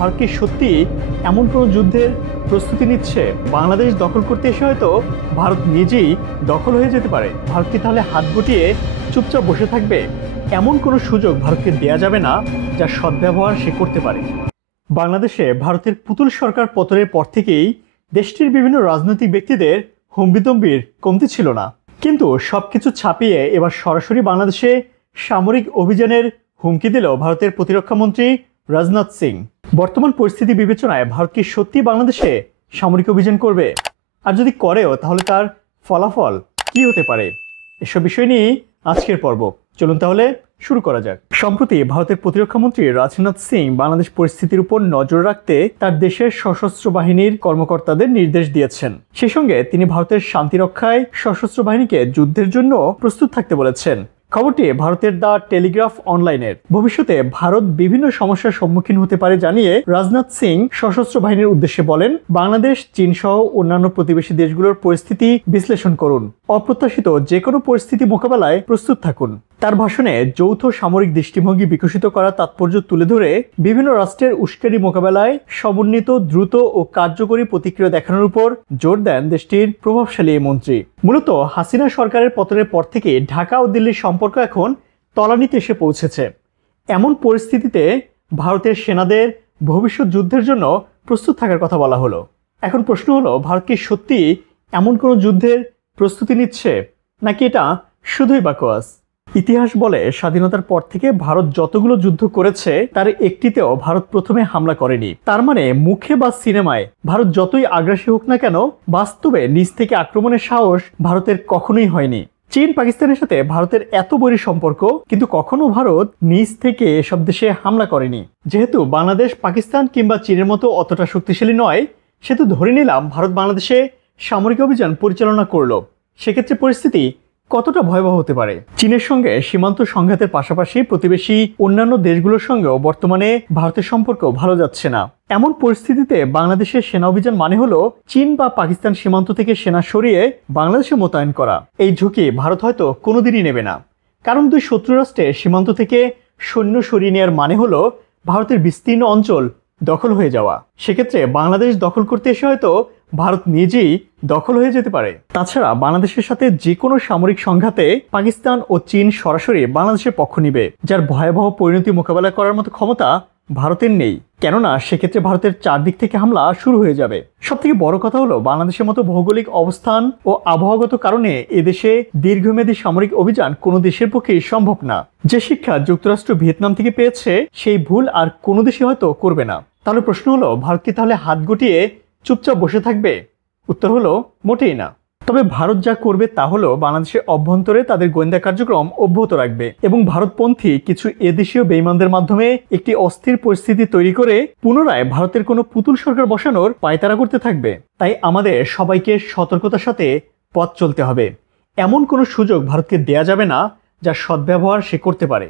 ভারত কি সত্যি এমন কোনো যুদ্ধের প্রস্তুতি নিচ্ছে? বাংলাদেশ দখল করতে এসে হয়তো ভারত নিজেই দখল হয়ে যেতে পারে। ভারত কি তাহলে হাত গুটিয়ে চুপচাপ বসে থাকবে? এমন কোনো সুযোগ ভারতকে দেয়া যাবে না যার সদ্ব্যবহার সে করতে পারে। বাংলাদেশে ভারতের পুতুল সরকার পতনের পর থেকেই দেশটির বিভিন্ন রাজনৈতিক ব্যক্তিদের হম্বিতম্বির কমতি ছিল না, কিন্তু সবকিছু ছাপিয়ে এবার সরাসরি বাংলাদেশে সামরিক অভিযানের হুমকি দিল ভারতের প্রতিরক্ষা মন্ত্রী রাজনাথ সিং। বর্তমান পরিস্থিতি বিবেচনায় ভারত কি সত্যি বাংলাদেশে সামরিক অভিযান করবে? আর যদি করেও তাহলে তার ফলাফল কি হতে পারে? এসব বিষয় নিয়ে আজকের পর্ব, চলুন তাহলে শুরু করা যাক। সম্প্রতি ভারতের প্রতিরক্ষা মন্ত্রী রাজনাথ সিং বাংলাদেশ পরিস্থিতির উপর নজর রাখতে তার দেশের সশস্ত্র বাহিনীর কর্মকর্তাদের নির্দেশ দিয়েছেন। সেই সঙ্গে তিনি ভারতের শান্তি রক্ষায় সশস্ত্র বাহিনীকে যুদ্ধের জন্য প্রস্তুত থাকতে বলেছেন। খবরটি ভারতের দ্য টেলিগ্রাফ অনলাইনের। ভবিষ্যতে ভারত বিভিন্ন সমস্যার সম্মুখীন হতে পারে জানিয়ে রাজনাথ সিং সশস্ত্র বাহিনীর উদ্দেশ্যে বলেন, বাংলাদেশ, চীন সহ অন্যান্য প্রতিবেশী দেশগুলোর পরিস্থিতি বিশ্লেষণ করুন, অপ্রত্যাশিত যে কোনো পরিস্থিতি মোকাবেলায় প্রস্তুত থাকুন। তার ভাষণে যৌথ সামরিক দৃষ্টিভঙ্গি বিকশিত করার তাৎপর্য তুলে ধরে বিভিন্ন রাষ্ট্রের উস্কানি মোকাবেলায় সমন্বিত, দ্রুত ও কার্যকরী প্রতিক্রিয়া দেখানোর উপর জোর দেন দেশটির প্রভাবশালী এই মন্ত্রী। মূলত হাসিনা সরকারের পতনের পর থেকে ঢাকা ও দিল্লির সম্পর্ক এখন তলানিতে এসে পৌঁছেছে। এমন পরিস্থিতিতে ভারতের সেনাদের ভবিষ্যৎ যুদ্ধের জন্য প্রস্তুত থাকার কথা বলা হলো। এখন প্রশ্ন হলো, ভারত কি সত্যি এমন কোনো যুদ্ধের প্রস্তুতি নিচ্ছে, নাকি এটা শুধুই বাকোয়াস? ইতিহাস বলে স্বাধীনতার পর থেকে ভারত যতগুলো যুদ্ধ করেছে তার একটিতেও ভারত প্রথমে হামলা করেনি। তার মানে মুখে বা সিনেমায় ভারত যতই আগ্রাসী হোক না কেন, বাস্তবে নিজ থেকে আক্রমণের সাহস ভারতের কখনোই হয়নি। চীন, পাকিস্তানের সাথে ভারতের এত বৈরী সম্পর্ক, কিন্তু কখনো ভারত নিজ থেকে এসব দেশে হামলা করেনি। যেহেতু বাংলাদেশ, পাকিস্তান কিংবা চীনের মতো অতটা শক্তিশালী নয়, সেহেতু ধরে নিলাম ভারত বাংলাদেশে সামরিক অভিযান পরিচালনা করলো। সেক্ষেত্রে পরিস্থিতি কতটা ভয়াবহ হতে পারে? চীনের সঙ্গে সীমান্ত সংঘাতের পাশাপাশি প্রতিবেশী অন্যান্য দেশগুলোর সঙ্গেও বর্তমানে ভারতের সম্পর্ক ভালো যাচ্ছে না। এমন পরিস্থিতিতে বাংলাদেশের সেনা অভিযান মানে হলো চীন বা পাকিস্তান সীমান্ত থেকে সেনা সরিয়ে বাংলাদেশে মোতায়েন করা। এই ঝুঁকি ভারত হয়তো কোনোদিনই নেবে না, কারণ দুই শত্রু রাষ্ট্রের সীমান্ত থেকে সৈন্য সরিয়ে নেওয়ার মানে হলো ভারতের বিস্তীর্ণ অঞ্চল দখল হয়ে যাওয়া। সেক্ষেত্রে বাংলাদেশ দখল করতে এসে হয়তো ভারত নিজেই দখল হয়ে যেতে পারে। তাছাড়া বাংলাদেশের সাথে যে কোনো সামরিক সংঘাতে পাকিস্তান ও চীন সরাসরি বাংলাদেশের পক্ষ নিবে, যার ভয়াবহ পরিণতি মোকাবেলা করার মতো ক্ষমতা ভারতের নেই। কেননা সেক্ষেত্রে ভারতের চারদিক থেকে হামলা শুরু হয়ে যাবে। সবথেকে বড় কথা হলো, বাংলাদেশের মতো ভৌগোলিক অবস্থান ও আবহাওয়াগত কারণে এদেশে দীর্ঘমেয়াদী সামরিক অভিযান কোনো দেশের পক্ষেই সম্ভব না। যে শিক্ষা যুক্তরাষ্ট্র ভিয়েতনাম থেকে পেয়েছে, সেই ভুল আর কোনো দেশই হয়তো করবে না। তাহলে প্রশ্ন হলো, ভারত কি তাহলে হাত গুটিয়ে চুপচাপ বসে থাকবে? উত্তর হলো মোটেই না। তবে ভারত যা করবে তা হলো বাংলাদেশের অভ্যন্তরে তাদের গোয়েন্দা কার্যক্রম অব্যাহত রাখবে এবং ভারতপন্থী কিছু এদেশীয় বেঈমানদের মাধ্যমে একটি অস্থির পরিস্থিতি তৈরি করে পুনরায় ভারতের কোনো পুতুল সরকার বসানোর পায়তারা করতে থাকবে। তাই আমাদের সবাইকে সতর্কতার সাথে পথ চলতে হবে। এমন কোনো সুযোগ ভারতকে দেয়া যাবে না যার সদ্ব্যবহার সে করতে পারে।